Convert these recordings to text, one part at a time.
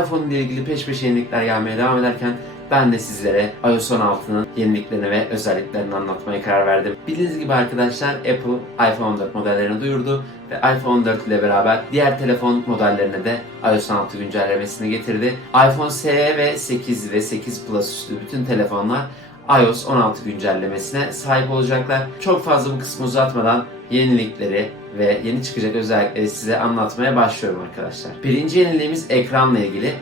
iPhone ile ilgili peş peşe yenilikler gelmeye devam ederken ben de sizlere iOS 16'nın yeniliklerini ve özelliklerini anlatmaya karar verdim. Bildiğiniz gibi arkadaşlar Apple iPhone 14 modellerini duyurdu ve iPhone 14 ile beraber diğer telefon modellerine de iOS 16 güncellemesini getirdi. iPhone SE ve 8 ve 8 Plus üstü bütün telefonlar iOS 16 güncellemesine sahip olacaklar. Çok fazla bu kısmı uzatmadan yenilikleri ve yeni çıkacak özellikleri size anlatmaya başlıyorum arkadaşlar. Birinci yeniliğimiz ekranla ilgili.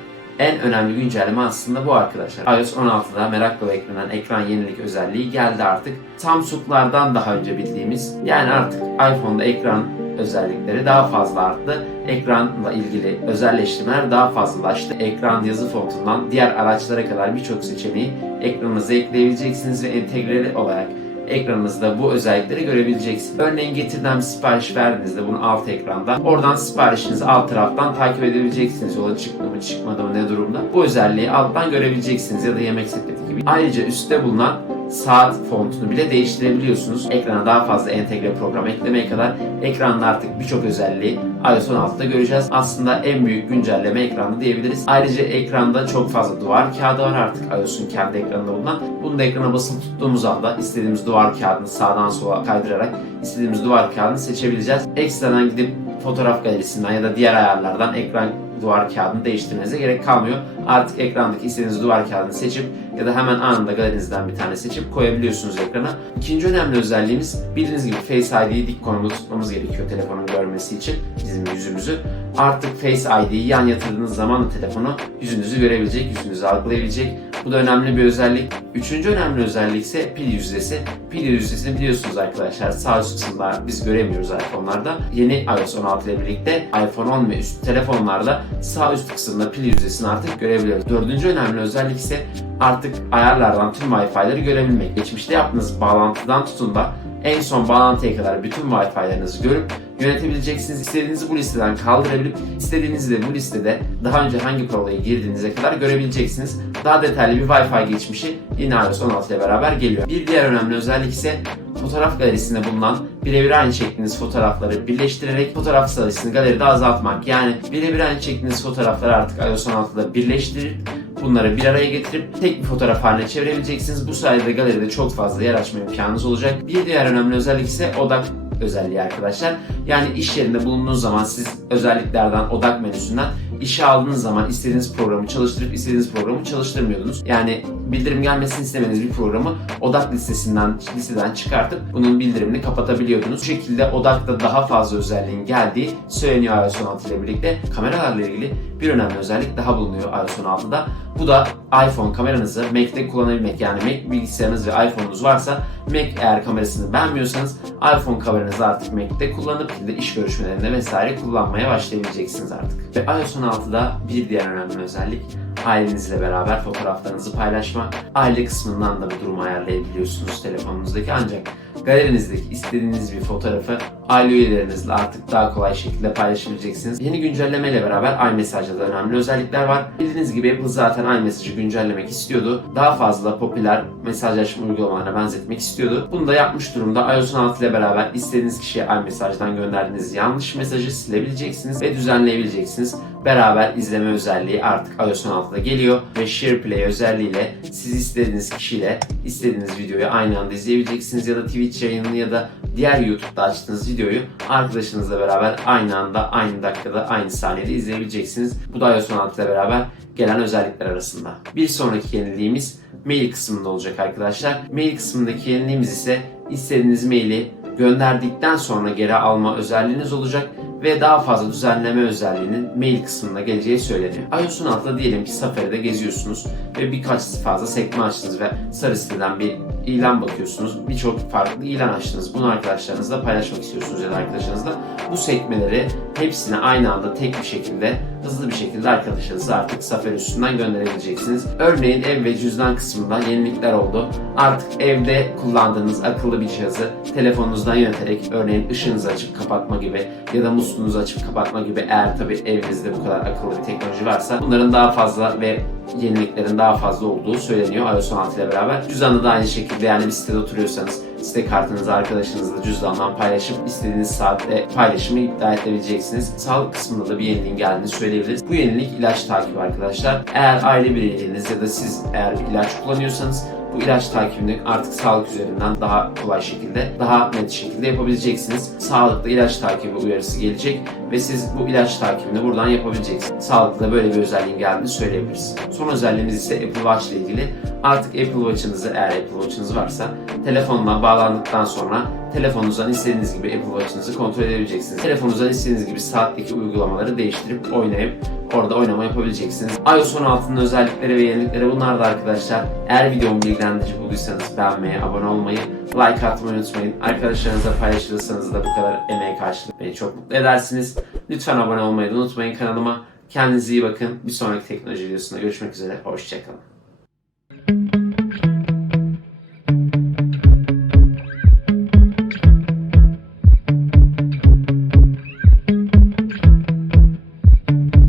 En önemli güncelleme aslında bu arkadaşlar. iOS 16'da merakla beklenen ekran yenilik özelliği geldi artık. Samsung'lardan daha önce bildiğimiz yani artık iPhone'da ekran özellikleri daha fazla arttı. Ekranla ilgili özelleştirmeler daha fazlalaştı. Ekran yazı fontundan diğer araçlara kadar birçok seçeneği ekranınıza ekleyebileceksiniz ve entegreli olarak ekranınızda bu özellikleri görebileceksiniz. Örneğin getirden sipariş verdiğinizde bunu alt ekrandan oradan siparişinizi alt taraftan takip edebileceksiniz. Yola çıktı mı çıkmadı mı ne durumda. Bu özelliği alttan görebileceksiniz ya da yemek sepeti gibi. Ayrıca üstte bulunan saat fontunu bile değiştirebiliyorsunuz. Ekrana daha fazla entegre program eklemeye kadar ekranda artık birçok özelliği iOS 16'da göreceğiz. Aslında en büyük güncelleme ekranda diyebiliriz. Ayrıca ekranda çok fazla duvar kağıdı var artık iOS'un kendi ekranında bulunan. Bunu da ekrana basılı tuttuğumuz anda istediğimiz duvar kağıdını sağdan sola kaydırarak istediğimiz duvar kağıdını seçebileceğiz. Ekstradan gidip fotoğraf galerisinden ya da diğer ayarlardan ekran duvar kağıdını değiştirmenize gerek kalmıyor. Artık ekrandaki istediğiniz duvar kağıdını seçip ya da hemen anında galerinizden bir tane seçip koyabiliyorsunuz ekrana. İkinci önemli özelliğimiz bildiğiniz gibi Face ID'yi dik konumda tutmamız gerekiyor telefonun görmesi için bizim yüzümüzü. Artık Face ID'yi yan yatırdığınız zaman da telefonu yüzünüzü görebilecek, yüzünüzü algılayabilecek. Bu da önemli bir özellik. Üçüncü önemli özellik ise pil yüzdesi. Pil yüzdesini biliyorsunuz arkadaşlar sağ üst kısımda biz göremiyoruz iPhone'larda. Yeni iOS 16 ile birlikte iPhone 10 ve üst telefonlarda sağ üst kısımda pil yüzdesini artık görebiliyoruz. Dördüncü önemli özellik ise artık ayarlardan tüm Wi-Fi'leri görebilmek. Geçmişte yaptığınız bağlantıdan tutun da en son bağlantıya kadar bütün Wi-Fi'lerinizi görüp yönetebileceksiniz. İstediğinizi bu listeden kaldırabilip istediğinizi de bu listede daha önce hangi parolayı girdiğinize kadar görebileceksiniz. Daha detaylı bir Wi-Fi geçmişi yine iOS 16 ile beraber geliyor. Bir diğer önemli özellik ise fotoğraf galerisinde bulunan birebir aynı çektiğiniz fotoğrafları birleştirerek fotoğraf sayısını galeride azaltmak. Yani birebir aynı çektiğiniz fotoğrafları artık iOS 16'da birleştirip bunları bir araya getirip tek bir fotoğraf haline çevirebileceksiniz. Bu sayede galeride çok fazla yer açma imkanınız olacak. Bir diğer önemli özellik ise odak özelliği arkadaşlar. Yani iş yerinde bulunduğunuz zaman siz özelliklerden odak menüsünden işe aldığınız zaman istediğiniz programı çalıştırıp istediğiniz programı çalıştırmıyordunuz. Yani bildirim gelmesini istemediğiniz bir programı odak listesinden listeden çıkartıp bunun bildirimini kapatabiliyordunuz. Bu şekilde odakta daha fazla özelliğin geldiği söyleniyor iOS 16 ile birlikte. Kameralarla ilgili bir önemli özellik daha bulunuyor iOS 16'da. Bu da iPhone kameranızı Mac'te kullanabilmek. Yani Mac bilgisayarınız ve iPhone'unuz varsa Mac eğer kamerasını beğenmiyorsanız iPhone kameranızı artık Mac'te kullanıp iş görüşmelerinde vesaire kullanmaya başlayabileceksiniz artık. Ve iOS 16'da bir diğer önemli özellik ailenizle beraber fotoğraflarınızı paylaşmak. Aile kısmından da bu durumu ayarlayabiliyorsunuz telefonunuzdaki ancak galerinizdeki istediğiniz bir fotoğrafı aile üyelerinizle artık daha kolay şekilde paylaşabileceksiniz. Yeni güncelleme ile beraber iMessage'da da önemli özellikler var. Bildiğiniz gibi Apple zaten iMessage'ı güncellemek istiyordu. Daha fazla popüler mesajlaşma uygulamalarına benzetmek istiyordu. Bunu da yapmış durumda. iOS 16 ile beraber istediğiniz kişiye iMessage'dan gönderdiğiniz yanlış mesajı silebileceksiniz ve düzenleyebileceksiniz. Beraber izleme özelliği artık iOS 16'da geliyor ve SharePlay özelliğiyle siz istediğiniz kişiyle istediğiniz videoyu aynı anda izleyebileceksiniz ya da Twitch yayınını ya da diğer YouTube'da açtığınız videoyu arkadaşınızla beraber aynı anda, aynı dakikada, aynı saniyede izleyebileceksiniz. Bu da iOS 16 ile beraber gelen özellikler arasında. Bir sonraki yeniliğimiz mail kısmında olacak arkadaşlar. Mail kısmındaki yeniliğimiz ise istediğiniz maili gönderdikten sonra geri alma özelliğiniz olacak ve daha fazla düzenleme özelliğinin mail kısmında geleceği söyleniyor. iOS'un altında diyelim ki Safari'de geziyorsunuz ve birkaç fazla sekme açtınız ve sarı siteden bir ilan bakıyorsunuz. Birçok farklı ilan açtınız. Bunu arkadaşlarınızla paylaşmak istiyorsunuz ya da arkadaşlarınızla. Bu sekmeleri hepsini aynı anda tek bir şekilde hızlı bir şekilde arkadaşlarınıza artık Safari üstünden gönderebileceksiniz. Örneğin ev ve cüzdan kısmında yenilikler oldu. Artık evde kullandığınız akıllı bir cihazı telefonunuzdan yöneterek örneğin ışığınızı açıp kapatma gibi ya da musluğunuzu açıp kapatma gibi eğer tabi evinizde bu kadar akıllı bir teknoloji varsa bunların daha fazla ve yeniliklerin daha fazla olduğu söyleniyor iOS 16 ile beraber. Cüzdanı da aynı şekilde yani bir sitede oturuyorsanız site kartınızı arkadaşınızla cüzdandan paylaşıp istediğiniz saatte paylaşımı iptal edebileceksiniz. Sağlık kısmında da bir yeniliğin geldiğini söyleyebiliriz. Bu yenilik ilaç takibi arkadaşlar. Eğer aile bireyleriniz ya da siz eğer ilaç kullanıyorsanız bu ilaç takibini artık sağlık üzerinden daha kolay şekilde, daha net şekilde yapabileceksiniz. Sağlıklı ilaç takibi uyarısı gelecek ve siz bu ilaç takibini buradan yapabileceksiniz. Sağlıkta böyle bir özelliğin geldiğini söyleyebiliriz. Son özelliğimiz ise Apple Watch ile ilgili. Artık Apple Watch'ınızı eğer Apple Watch'ınız varsa telefonla bağlandıktan sonra telefonunuzdan istediğiniz gibi Apple Watch'ınızı kontrol edebileceksiniz. Telefonunuzdan istediğiniz gibi saatteki uygulamaları değiştirip oynayıp orada oynama yapabileceksiniz. iOS 16'nın özellikleri ve yenilikleri bunlar da arkadaşlar. Eğer videomu bilgilendirici bulduysanız beğenmeyi, abone olmayı, like atmayı unutmayın. Arkadaşlarınızla paylaşırsanız da bu kadar emeğe karşılık beni çok mutlu edersiniz. Lütfen abone olmayı da unutmayın kanalıma. Kendinize iyi bakın. Bir sonraki teknoloji videosunda görüşmek üzere. Hoşçakalın.